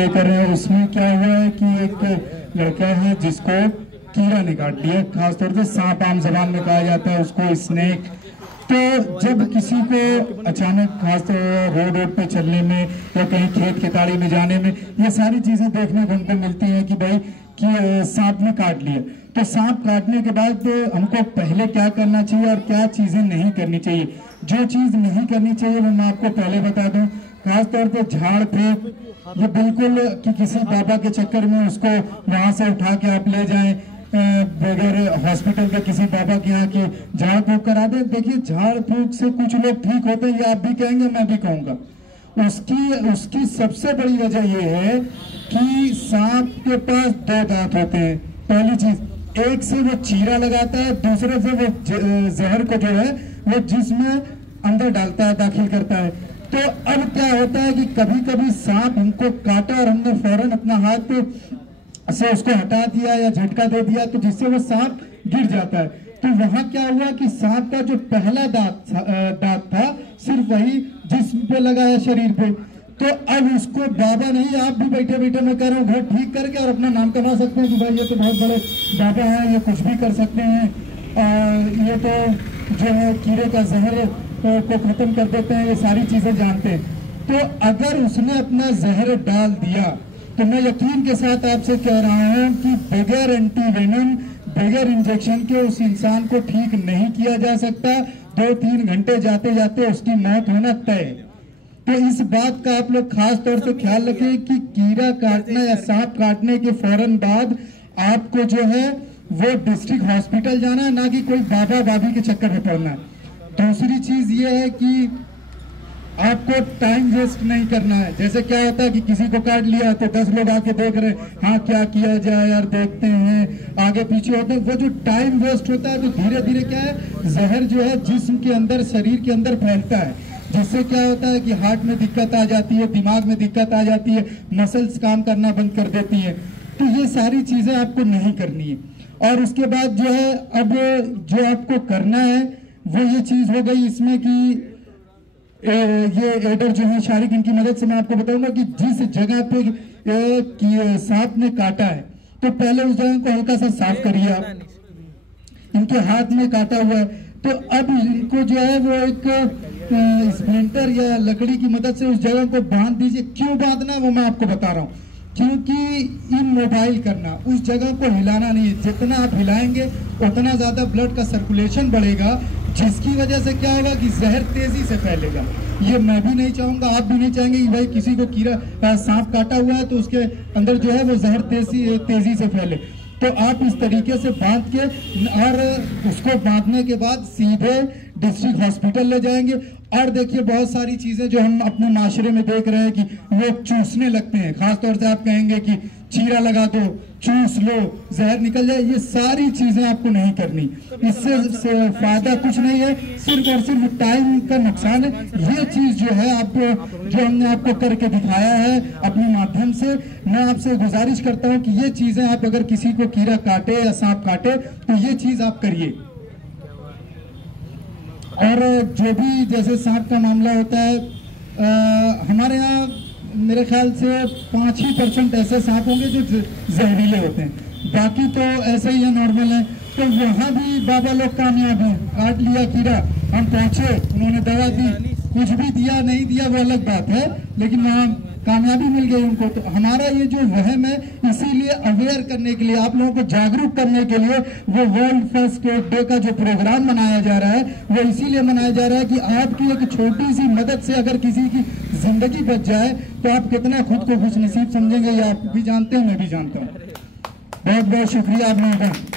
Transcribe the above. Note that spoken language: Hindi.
लेकर रहे हैं। उसमें क्या हुआ है कि एक लड़का है जिसको कीड़ा ने काट लिया, खासतौर से सांप आम जबान में कहा जाता है उसको, स्नेक। तो जब किसी को अचानक खासतौर रोड पे चलने में या कहीं खेत खेताड़ी में जाने में ये सारी चीजें देखने को हमको मिलती हैं कि भाई कि सांप ने काट लिया। तो सांप काटने के बाद हमको पहले क्या करना चाहिए और क्या चीजें नहीं करनी चाहिए। जो चीज नहीं करनी चाहिए वो मैं आपको पहले बता दूं। खासतौर पे झाड़ फूक, ये बिल्कुल कि किसी बाबा के चक्कर में उसको वहां से उठा के आप ले जाएं बगैर हॉस्पिटल के किसी बाबा के यहाँ की झाड़ फूक करा दें। देखिए झाड़ फूक से कुछ लोग ठीक होते हैं, ये आप भी कहेंगे मैं भी कहूंगा। उसकी सबसे बड़ी वजह ये है कि सांप के पास 2 दांत होते हैं। पहली चीज, एक से वो चीरा लगाता है, दूसरे से वो जहर को जो है वो जिसमें अंदर डालता है, दाखिल करता है। तो अब क्या होता है कि कभी कभी सांप हमको काटा और हमने फौरन अपना हाथ से उसको हटा दिया या झटका दे दिया, तो जिससे वो सांप गिर जाता है। तो वहां क्या हुआ कि सांप का जो पहला दांत था सिर्फ वही जिस्म पे लगा है, शरीर पे। तो अब उसको बाबा नहीं, आप भी बैठे बैठे मैं कह रहा हूँ घर ठीक करके और अपना नाम कमा सकते हैं कि भाई ये तो बहुत बड़े बाबा हैं, ये कुछ भी कर सकते हैं, ये तो जो है कीड़े का जहर को खत्म कर देते हैं, ये सारी चीजें जानते हैं। तो अगर उसने अपना जहर डाल दिया तो मैं यकीन के साथ आपसे कह रहा हूं कि बगैर एंटीवेनम, बगैर इंजेक्शन के उस इंसान को ठीक नहीं किया जा सकता। 2-3 घंटे जाते जाते उसकी मौत होना तय। तो इस बात का आप लोग खास तौर से ख्याल रखें कि कीड़ा काटने या सांप काटने के फौरन बाद आपको जो है वो डिस्ट्रिक्ट हॉस्पिटल जाना है, ना कि कोई बाबा बाबी के चक्कर में पड़ना है। दूसरी चीज ये है कि आपको टाइम वेस्ट नहीं करना है। जैसे क्या होता है कि किसी को काट लिया तो 10 लोग आके देख रहे हैं, हाँ क्या किया जाए यार, देखते हैं, आगे पीछे होते हैं। वो जो टाइम वेस्ट होता है तो धीरे धीरे क्या है, जहर जो है जिस्म के अंदर, शरीर के अंदर फैलता है, जिससे क्या होता है कि हार्ट में दिक्कत आ जाती है, दिमाग में दिक्कत आ जाती है, मसल्स काम करना बंद कर देती है। तो ये सारी चीजें आपको नहीं करनी है। और उसके बाद जो है अब जो आपको करना है वो ये चीज हो गई इसमें कि ये एडर जो है शारिक, इनकी मदद से मैं आपको बताऊंगा कि जिस जगह पे सांप ने काटा है तो पहले उस जगह को हल्का सा साफ करिए आप। इनके हाथ में काटा हुआ है तो अब इनको जो है वो एक स्प्लिंटर या लकड़ी की मदद से उस जगह को बांध दीजिए। क्यों बांधना वो मैं आपको बता रहा हूँ, क्योंकि इमोबाइल करना, उस जगह को हिलाना नहीं है। जितना आप हिलाएंगे उतना ज्यादा ब्लड का सर्कुलेशन बढ़ेगा, जिसकी वजह से क्या होगा कि जहर तेजी से फैलेगा। ये मैं भी नहीं चाहूंगा, आप भी नहीं चाहेंगे कि भाई किसी को कीड़ा सांप काटा हुआ है तो उसके अंदर जो है वो जहर तेजी से फैले। तो आप इस तरीके से बांध के और उसको बांधने के बाद सीधे डिस्ट्रिक्ट हॉस्पिटल ले जाएंगे। और देखिए बहुत सारी चीजें जो हम अपने माशरे में देख रहे हैं कि लोग चूसने लगते हैं, खासतौर से आप कहेंगे कि चीरा लगा दो, चूस लो, जहर निकल जाए, ये सारी चीजें आपको नहीं करनी। इससे फायदा कुछ नहीं है, सिर्फ और सिर्फ टाइम का नुकसान है। ये चीज जो है आपको, जो हमने आपको करके दिखाया है अपने माध्यम से, मैं आपसे गुजारिश करता हूँ कि ये चीजें आप अगर किसी को कीड़ा काटे या सांप काटे तो ये चीज आप करिए। और जो भी जैसे सांप का मामला होता है, हमारे यहाँ मेरे ख्याल से 5% ऐसे सांप होंगे जो जहरीले होते हैं, बाकी तो ऐसे ही है, नॉर्मल है। तो वहाँ भी बाबा लोग कामयाब हैं। काट लिया कीड़ा, हम पहुंचे, उन्होंने दवा दी, कुछ भी दिया नहीं दिया वो अलग बात है, लेकिन वहाँ कामयाबी मिल गई उनको। तो हमारा ये जो वहम है, इसीलिए अवेयर करने के लिए, आप लोगों को जागरूक करने के लिए वो वर्ल्ड फर्स्ट एड डे का जो प्रोग्राम मनाया जा रहा है वो इसीलिए मनाया जा रहा है कि आपकी एक छोटी सी मदद से अगर किसी की जिंदगी बच जाए तो आप कितना खुद को खुशनसीब समझेंगे, ये आप भी जानते हैं, मैं भी जानता हूँ। बहुत बहुत शुक्रिया आप लोगों का।